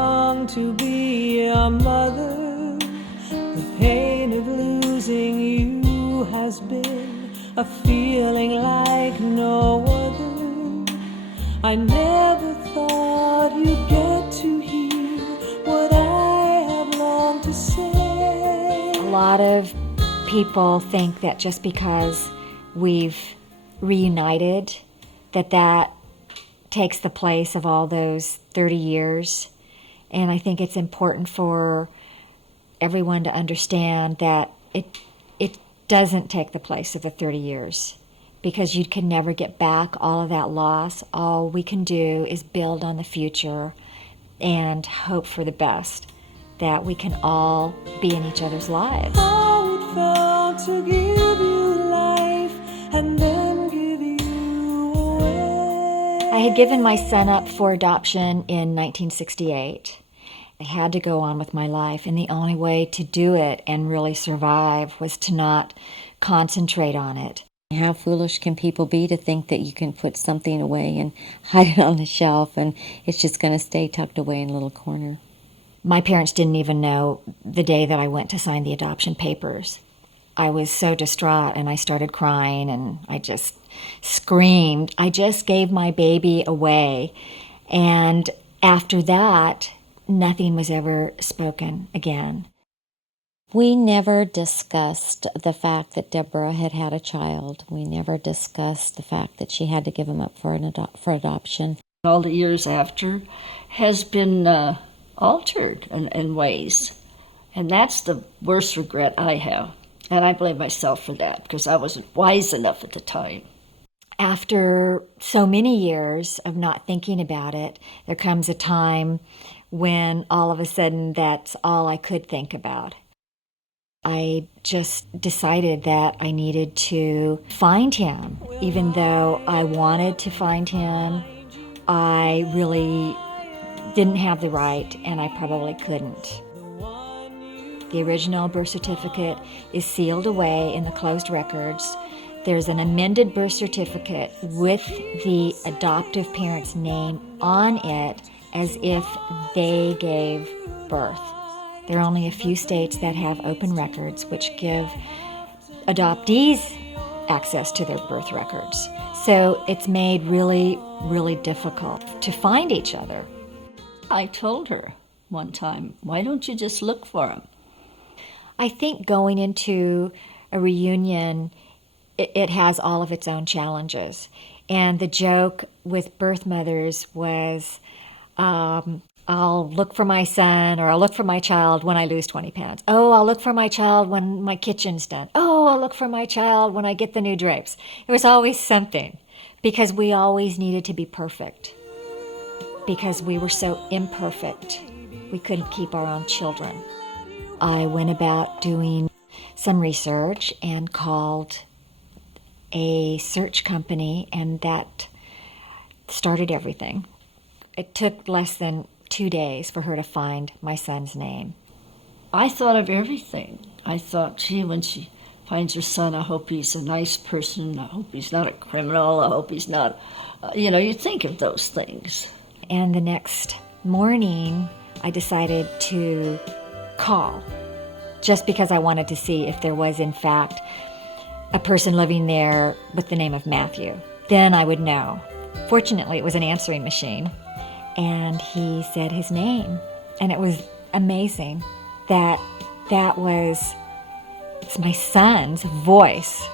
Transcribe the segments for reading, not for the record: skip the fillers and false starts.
long to be a mother. The pain of losing you has been a feeling like no other. I never thought you'd get to hear what I have longed to say. A lot of people think that just because we've reunited, that takes the place of all those 30 years. And I think it's important for everyone to understand that it doesn't take the place of the 30 years, because you can never get back all of that loss. All we can do is build on the future and hope for the best, that we can all be in each other's lives. How it felt to give you life and then give you away. I had given my son up for adoption in 1968. I had to go on with my life, and the only way to do it and really survive was to not concentrate on it. How foolish can people be to think that you can put something away and hide it on the shelf and it's just going to stay tucked away in a little corner? My parents didn't even know the day that I went to sign the adoption papers. I was so distraught, and I started crying, and I just screamed. I just gave my baby away. And after that, nothing was ever spoken again. We never discussed the fact that Deborah had had a child. We never discussed the fact that she had to give him up for adoption. All the years after has been altered in ways. And that's the worst regret I have. And I blame myself for that, because I wasn't wise enough at the time. After so many years of not thinking about it, there comes a time when all of a sudden that's all I could think about. I just decided that I needed to find him. Even though I wanted to find him, I really didn't have the right, and I probably couldn't. The original birth certificate is sealed away in the closed records. There's an amended birth certificate with the adoptive parent's name on it as if they gave birth. There are only a few states that have open records, which give adoptees access to their birth records. So it's made really, really difficult to find each other. I told her one time, why don't you just look for him? I think going into a reunion, it has all of its own challenges. And the joke with birth mothers was, I'll look for my son, or I'll look for my child when I lose 20 pounds. Oh, I'll look for my child when my kitchen's done. Oh, I'll look for my child when I get the new drapes. It was always something, because we always needed to be perfect, because we were so imperfect. We couldn't keep our own children. I went about doing some research and called a search company, and that started everything. It took less than 2 days for her to find my son's name. I thought of everything. I thought, gee, when she finds her son, I hope he's a nice person. I hope he's not a criminal. I hope he's not, you think of those things. And the next morning, I decided to call, just because I wanted to see if there was, in fact, a person living there with the name of Matthew. Then I would know. Fortunately, it was an answering machine, and he said his name. And it was amazing that was my son's voice.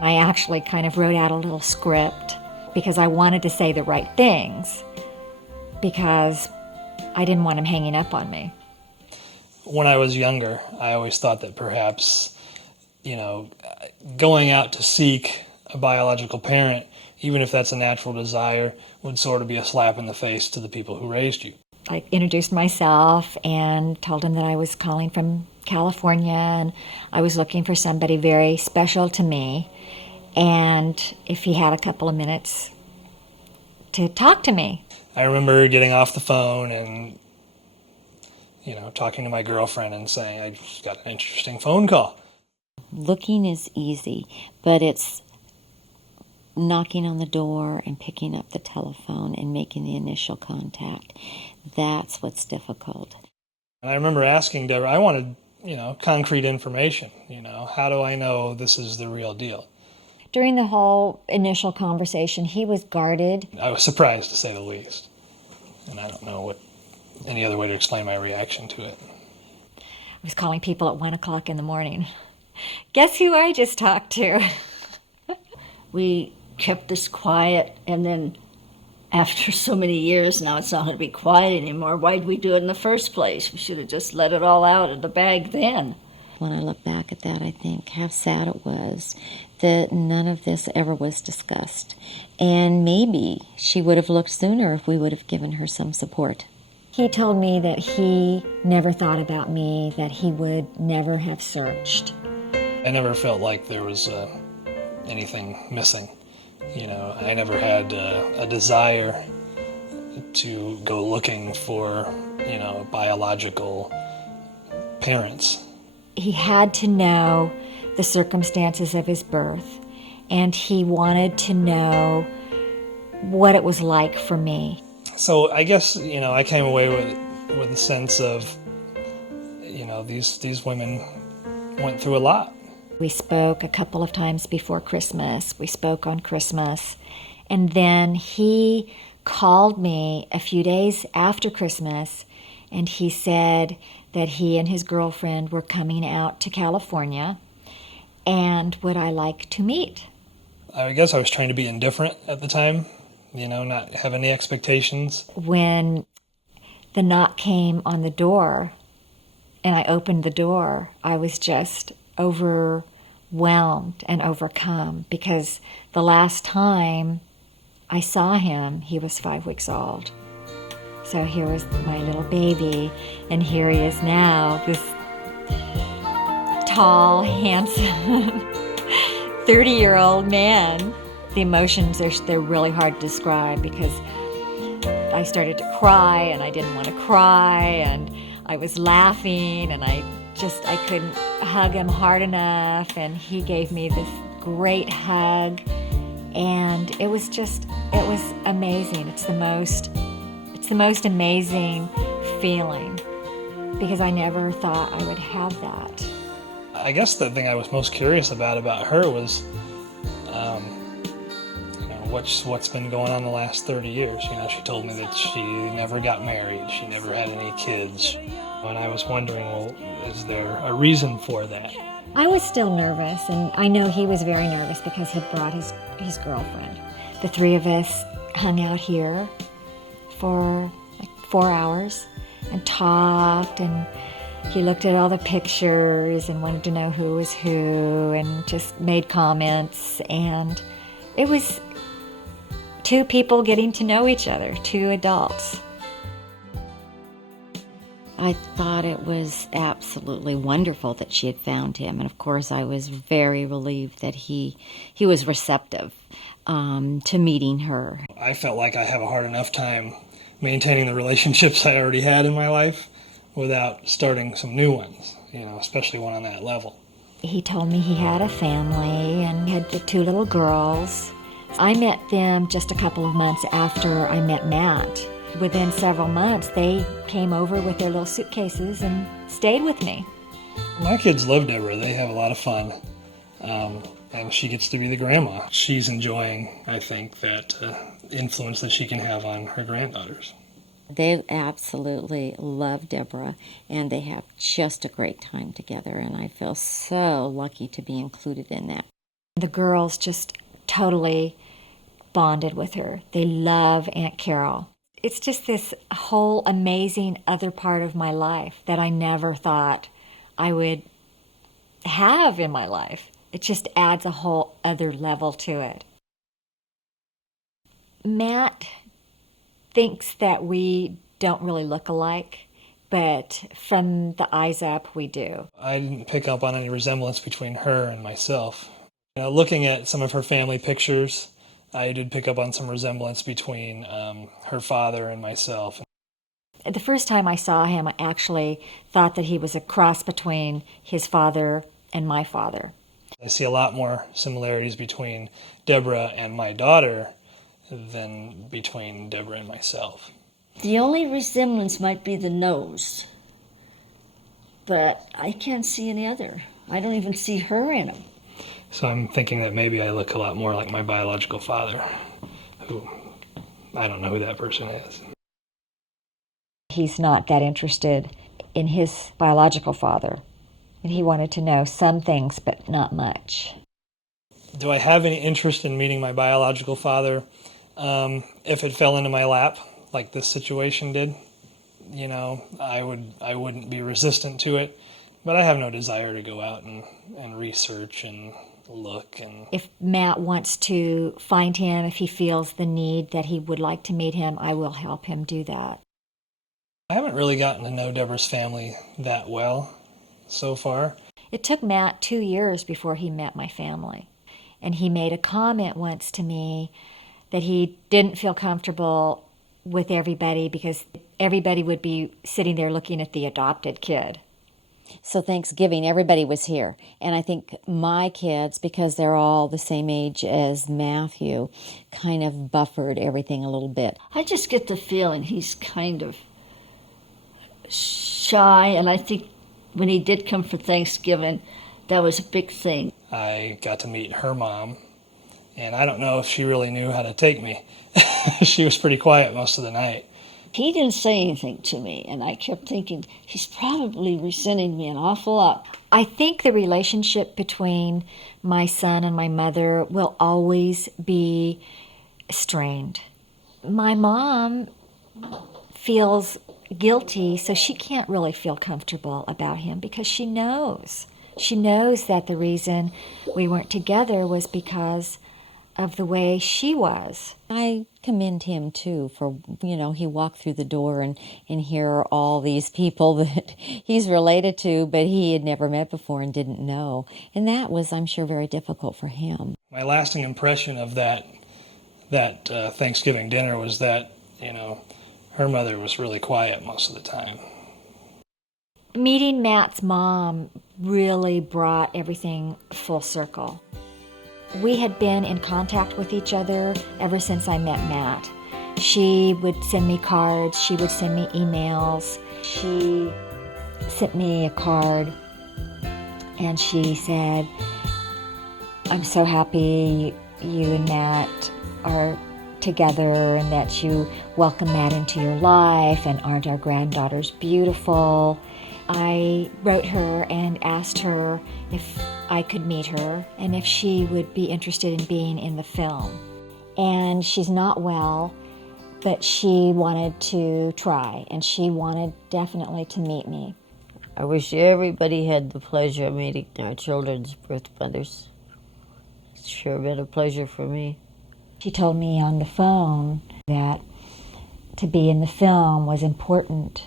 I actually kind of wrote out a little script because I wanted to say the right things, because I didn't want him hanging up on me. When I was younger, I always thought that perhaps, going out to seek a biological parent, even if that's a natural desire, would sort of be a slap in the face to the people who raised you. I introduced myself and told him that I was calling from California, and I was looking for somebody very special to me, and if he had a couple of minutes to talk to me. I remember getting off the phone and talking to my girlfriend and saying, I just got an interesting phone call. Looking is easy, but it's knocking on the door and picking up the telephone and making the initial contact. That's what's difficult. And I remember asking Deborah, I wanted, concrete information. How do I know this is the real deal? During the whole initial conversation, he was guarded. I was surprised, to say the least. And I don't know any other way to explain my reaction to it. I was calling people at 1 o'clock in the morning. Guess who I just talked to? We kept this quiet, and then after so many years, now it's not going to be quiet anymore. Why'd we do it in the first place? We should have just let it all out of the bag then. When I look back at that, I think how sad it was that none of this ever was discussed. And maybe she would have looked sooner if we would have given her some support. He told me that he never thought about me, that he would never have searched. I never felt like there was anything missing. I never had a desire to go looking for, biological parents. He had to know the circumstances of his birth, and he wanted to know what it was like for me. So I guess, I came away with a sense of, these women went through a lot. We spoke a couple of times before Christmas. We spoke on Christmas. And then he called me a few days after Christmas, and he said that he and his girlfriend were coming out to California, and would I like to meet? I guess I was trying to be indifferent at the time, not have any expectations. When the knock came on the door and I opened the door, I was just overwhelmed and overcome, because the last time I saw him, he was 5 weeks old. So here was my little baby, and here he is now, this tall, handsome, 30-year-old man. The emotions, they're really hard to describe, because I started to cry, and I didn't want to cry, and I was laughing, and I couldn't hug him hard enough, and he gave me this great hug, and it was amazing. It's the most amazing feeling, because I never thought I would have that. I guess the thing I was most curious about her was, what's been going on the last 30 years. She told me that she never got married, she never had any kids. And I was wondering, well, is there a reason for that? I was still nervous, and I know he was very nervous because he brought his girlfriend. The three of us hung out here for like 4 hours and talked, and he looked at all the pictures and wanted to know who was who and just made comments, and it was two people getting to know each other, two adults. I thought it was absolutely wonderful that she had found him, and of course I was very relieved that he was receptive to meeting her. I felt like I have a hard enough time maintaining the relationships I already had in my life without starting some new ones, especially one on that level. He told me he had a family and had the 2 little girls. I met them just a couple of months after I met Matt. Within several months, they came over with their little suitcases and stayed with me. My kids love Deborah. They have a lot of fun. And she gets to be the grandma. She's enjoying, I think, that influence that she can have on her granddaughters. They absolutely love Deborah, and they have just a great time together, and I feel so lucky to be included in that. The girls just totally bonded with her. They love Aunt Carol. It's just this whole amazing other part of my life that I never thought I would have in my life. It just adds a whole other level to it. Matt thinks that we don't really look alike, but from the eyes up, we do. I didn't pick up on any resemblance between her and myself. Looking at some of her family pictures, I did pick up on some resemblance between her father and myself. The first time I saw him, I actually thought that he was a cross between his father and my father. I see a lot more similarities between Deborah and my daughter than between Deborah and myself. The only resemblance might be the nose, but I can't see any other. I don't even see her in him. So I'm thinking that maybe I look a lot more like my biological father, who I don't know who that person is. He's not that interested in his biological father. And he wanted to know some things, but not much. Do I have any interest in meeting my biological father? If it fell into my lap, like this situation did, I wouldn't be resistant to it. But I have no desire to go out and research and look. And if Matt wants to find him, if he feels the need that he would like to meet him, I will help him do that. I haven't really gotten to know Deborah's family that well so far. It took Matt 2 years before he met my family. And he made a comment once to me that he didn't feel comfortable with everybody because everybody would be sitting there looking at the adopted kid. So Thanksgiving, everybody was here. And I think my kids, because they're all the same age as Matthew, kind of buffered everything a little bit. I just get the feeling he's kind of shy, and I think when he did come for Thanksgiving, that was a big thing. I got to meet her mom, and I don't know if she really knew how to take me. She was pretty quiet most of the night. He didn't say anything to me, and I kept thinking, he's probably resenting me an awful lot. I think the relationship between my son and my mother will always be strained. My mom feels guilty, so she can't really feel comfortable about him because she knows. She knows that the reason we weren't together was because of the way she was. I commend him too for, he walked through the door and here are all these people that he's related to, but he had never met before and didn't know. And that was, I'm sure, very difficult for him. My lasting impression of that Thanksgiving dinner was that, her mother was really quiet most of the time. Meeting Matt's mom really brought everything full circle. We had been in contact with each other ever since I met Matt. She would send me cards, she would send me emails. She sent me a card and she said, "I'm so happy you and Matt are together and that you welcome Matt into your life, and aren't our granddaughters beautiful?" I wrote her and asked her if I could meet her and if she would be interested in being in the film. And she's not well, but she wanted to try, and she wanted definitely to meet me. I wish everybody had the pleasure of meeting our children's birth mothers. It's sure been a pleasure for me. She told me on the phone that to be in the film was important,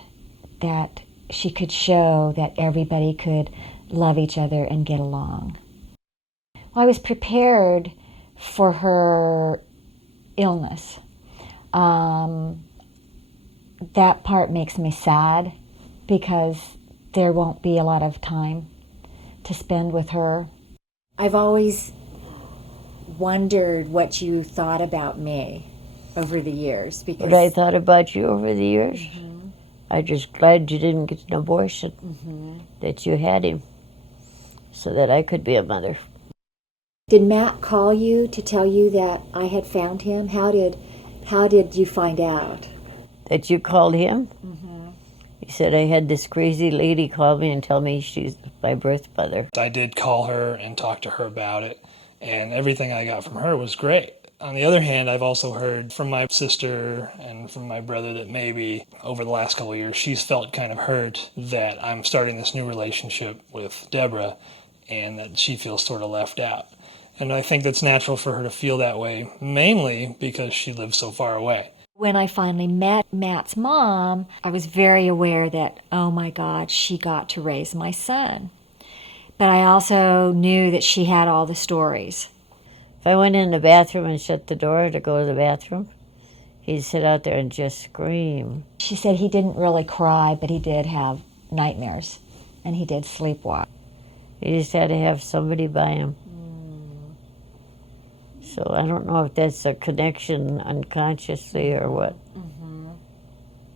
that she could show that everybody could love each other and get along. Well, I was prepared for her illness. That part makes me sad because there won't be a lot of time to spend with her. I've always wondered what you thought about me over the years. Because What I thought about you over the years? Mm-hmm. I'm just glad you didn't get an abortion, that you had him, so that I could be a mother. Did Matt call you to tell you that I had found him? How did you find out? That you called him? Mm-hmm. He said, I had this crazy lady call me and tell me she's my birth mother. I did call her and talk to her about it, and everything I got from her was great. On the other hand, I've also heard from my sister and from my brother that maybe over the last couple of years she's felt kind of hurt that I'm starting this new relationship with Deborah and that she feels sort of left out. And I think that's natural for her to feel that way, mainly because she lives so far away. When I finally met Matt's mom, I was very aware that, oh my God, she got to raise my son. But I also knew that she had all the stories. If I went in the bathroom and shut the door to go to the bathroom, he'd sit out there and just scream. She said he didn't really cry, but he did have nightmares, and he did sleepwalk. He just had to have somebody by him. So I don't know if that's a connection unconsciously or what.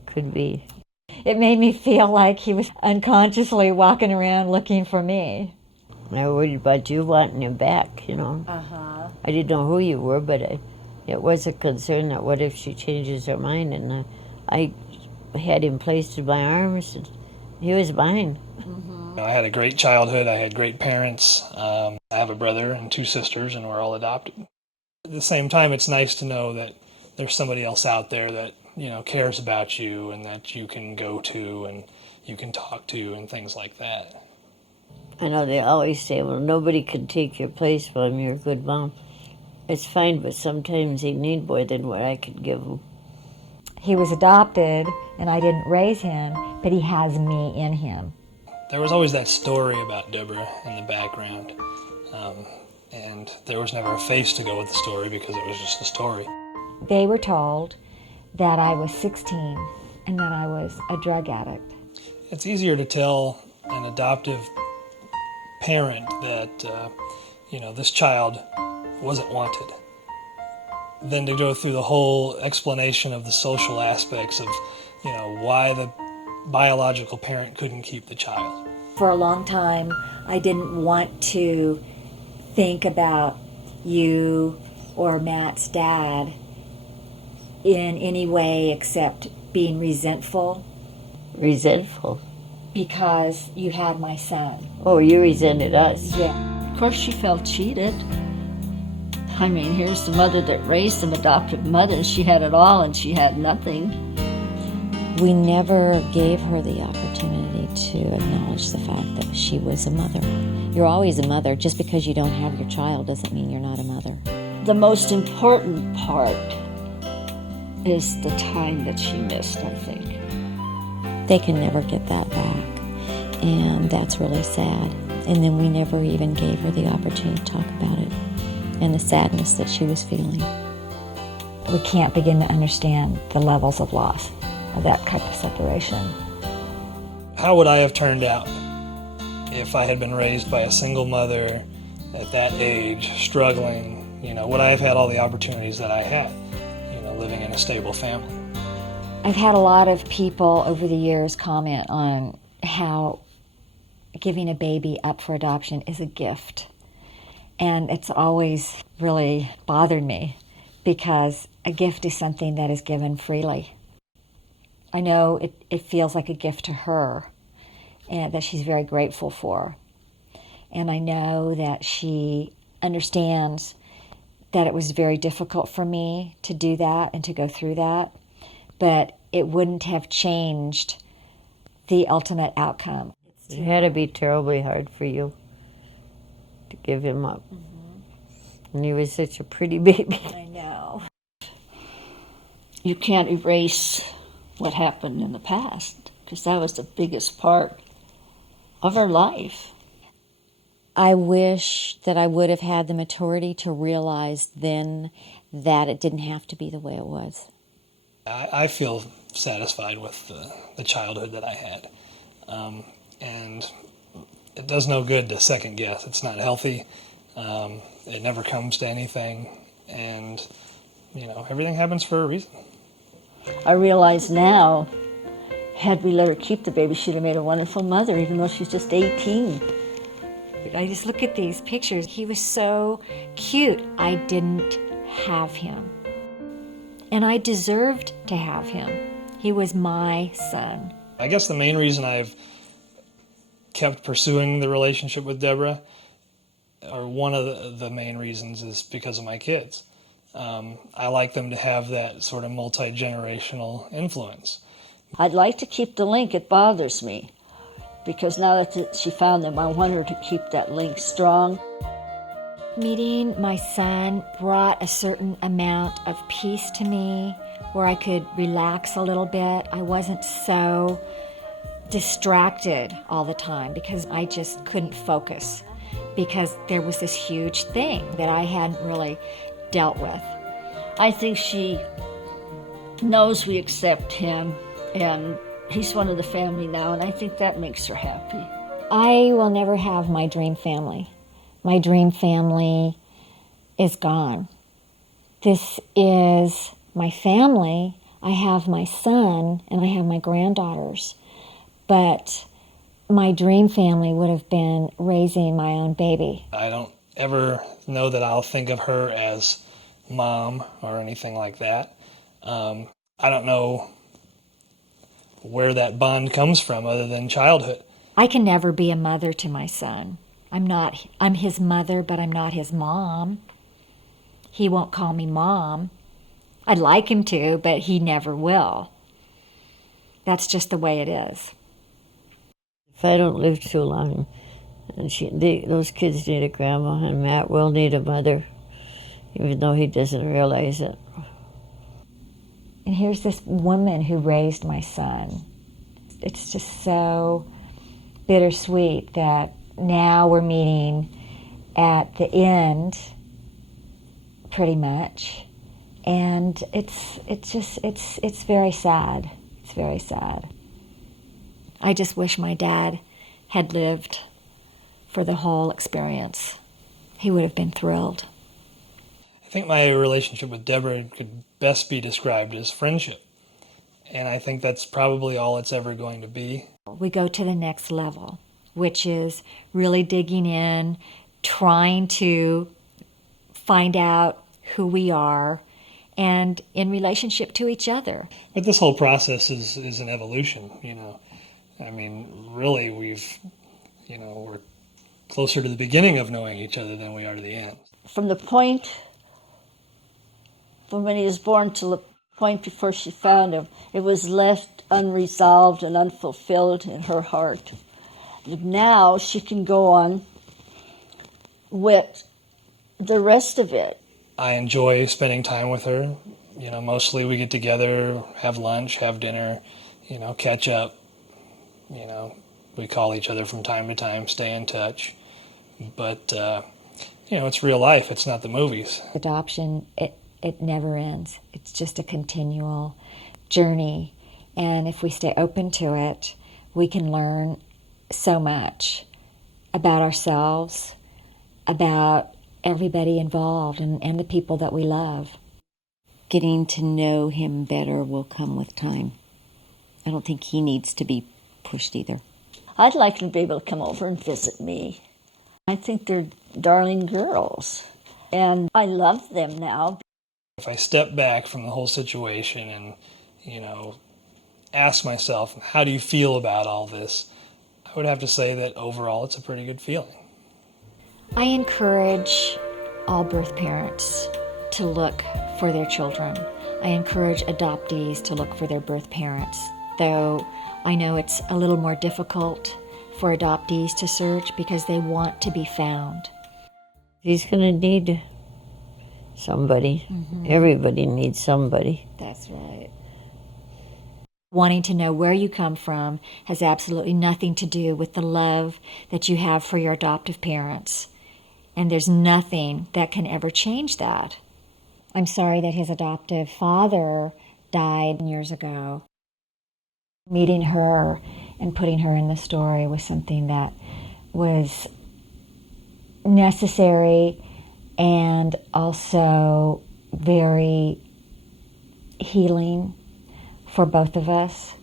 Could be. It made me feel like he was unconsciously walking around looking for me. I worried about you wanting him back, you know. I didn't know who you were, but it was a concern that what if she changes her mind, and I had him placed in my arms, and he was mine. I had a great childhood. I had great parents. I have a brother and 2 sisters, and we're all adopted. At the same time, it's nice to know that there's somebody else out there that, you know, cares about you and that you can go to and you can talk to and things like that. I know they always say, well, nobody can take your place, Mom, you're a good mom. It's fine, but sometimes they need more than what I could give them. He was adopted, and I didn't raise him, but he has me in him. There was always that story about Deborah in the background, and there was never a face to go with the story because it was just a story. They were told that I was 16 and that I was a drug addict. It's easier to tell an adoptive parent that, this child wasn't wanted than to go through the whole explanation of the social aspects of, why the biological parent couldn't keep the child. For a long time, I didn't want to think about you or Matt's dad in any way except being resentful. Resentful? Because you had my son. Oh, you resented us. Yeah. Of course she felt cheated. I mean, here's the mother that raised them, adoptive mother. She had it all and she had nothing. We never gave her the opportunity to acknowledge the fact that she was a mother. You're always a mother. Just because you don't have your child doesn't mean you're not a mother. The most important part is the time that she missed, I think. They can never get that back, and that's really sad. And then we never even gave her the opportunity to talk about it and the sadness that she was feeling. We can't begin to understand the levels of loss of that type of separation. How would I have turned out if I had been raised by a single mother at that age, struggling? Would I have had all the opportunities that I had, living in a stable family? I've had a lot of people over the years comment on how giving a baby up for adoption is a gift. And it's always really bothered me because a gift is something that is given freely. I know it feels like a gift to her and that she's very grateful for. And I know that she understands that it was very difficult for me to do that and to go through that, but it wouldn't have changed the ultimate outcome. It had to be terribly hard for you to give him up. And he was such a pretty baby. I know. You can't erase what happened in the past because that was the biggest part of her life. I wish that I would have had the maturity to realize then that it didn't have to be the way it was. I feel satisfied with the childhood that I had. And it does no good to second guess. It's not healthy. It never comes to anything. And, everything happens for a reason. I realize now, had we let her keep the baby, she'd have made a wonderful mother, even though she's just 18. I just look at these pictures. He was so cute. I didn't have him. And I deserved to have him. He was my son. I guess the main reason I've kept pursuing the relationship with Deborah, or one of the main reasons, is because of my kids. I like them to have that sort of multi-generational influence. I'd like to keep the link. It bothers me because now that she found them, I want her to keep that link strong. Meeting my son brought a certain amount of peace to me where I could relax a little bit. I wasn't so distracted all the time because I just couldn't focus because there was this huge thing that I hadn't really dealt with. I think she knows we accept him and he's one of the family now, and I think that makes her happy. I will never have my dream family. My dream family is gone. This is my family. I have my son and I have my granddaughters. But my dream family would have been raising my own baby. I don't ever know that I'll think of her as mom or anything like that. I don't know where that bond comes from other than childhood. I can never be a mother to my son. I'm his mother, but I'm not his mom. He won't call me mom. I'd like him to, but he never will. That's just the way it is. If I don't live too long, and those kids need a grandma, and Matt will need a mother, even though he doesn't realize it. And here's this woman who raised my son. It's just so bittersweet that now we're meeting at the end, pretty much, and it's very sad. It's very sad. I just wish my dad had lived for the whole experience. He would have been thrilled. I think my relationship with Deborah could best be described as friendship. And I think that's probably all it's ever going to be. We go to the next level, which is really digging in, trying to find out who we are and in relationship to each other. But this whole process is an evolution, you know. I mean, really, we're closer to the beginning of knowing each other than we are to the end. From the point, from when he was born to the point before she found him, it was left unresolved and unfulfilled in her heart. Now she can go on with the rest of it. I enjoy spending time with her. You know, mostly we get together, have lunch, have dinner, catch up. We call each other from time to time, stay in touch. But, it's real life. It's not the movies. Adoption, it never ends. It's just a continual journey. And if we stay open to it, we can learn so much about ourselves, about everybody involved and the people that we love. Getting to know him better will come with time. I don't think he needs to be pushed either. I'd like him to be able to come over and visit me. I think they're darling girls, and I love them now. If I step back from the whole situation and, ask myself, how do you feel about all this? I would have to say that overall it's a pretty good feeling. I encourage all birth parents to look for their children. I encourage adoptees to look for their birth parents, though I know it's a little more difficult for adoptees to search because they want to be found. He's going to need somebody. Mm-hmm. Everybody needs somebody. That's right. Wanting to know where you come from has absolutely nothing to do with the love that you have for your adoptive parents. And there's nothing that can ever change that. I'm sorry that his adoptive father died years ago. Meeting her and putting her in the story was something that was necessary and also very healing for both of us.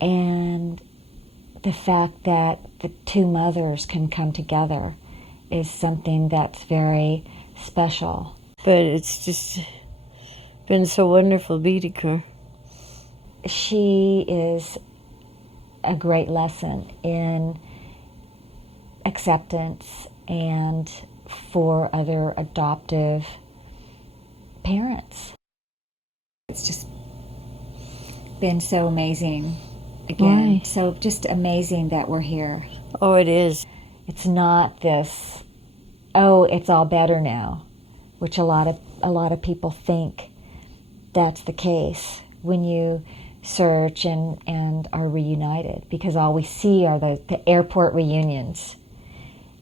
And the fact that the two mothers can come together is something that's very special. But it's just been so wonderful meeting her. She is a great lesson in acceptance and for other adoptive parents. It's just been so amazing again. Why? So just amazing that we're here. Oh, it is. It's not this, it's all better now, which a lot of people think that's the case when you search and are reunited, because all we see are the airport reunions.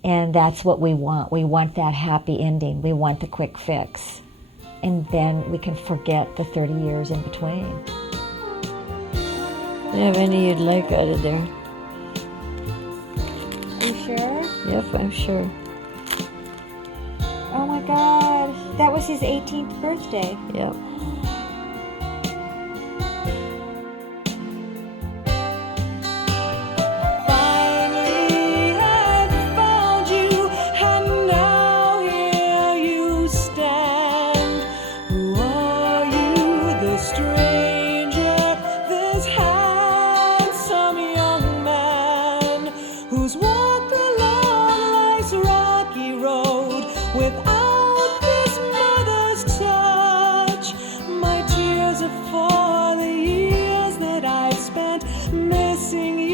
And that's what we want. We want that happy ending. We want the quick fix. And then we can forget the 30 years in between. Do you have any you'd like out of there? You sure? Yep, I'm sure. Oh my God. That was his 18th birthday. Yep. Finally, I've found you, and now here you stand. Who are you, this stranger, this handsome young man, who's walked along life's rocky road without this mother's touch? My tears are for the years that I've spent missing you.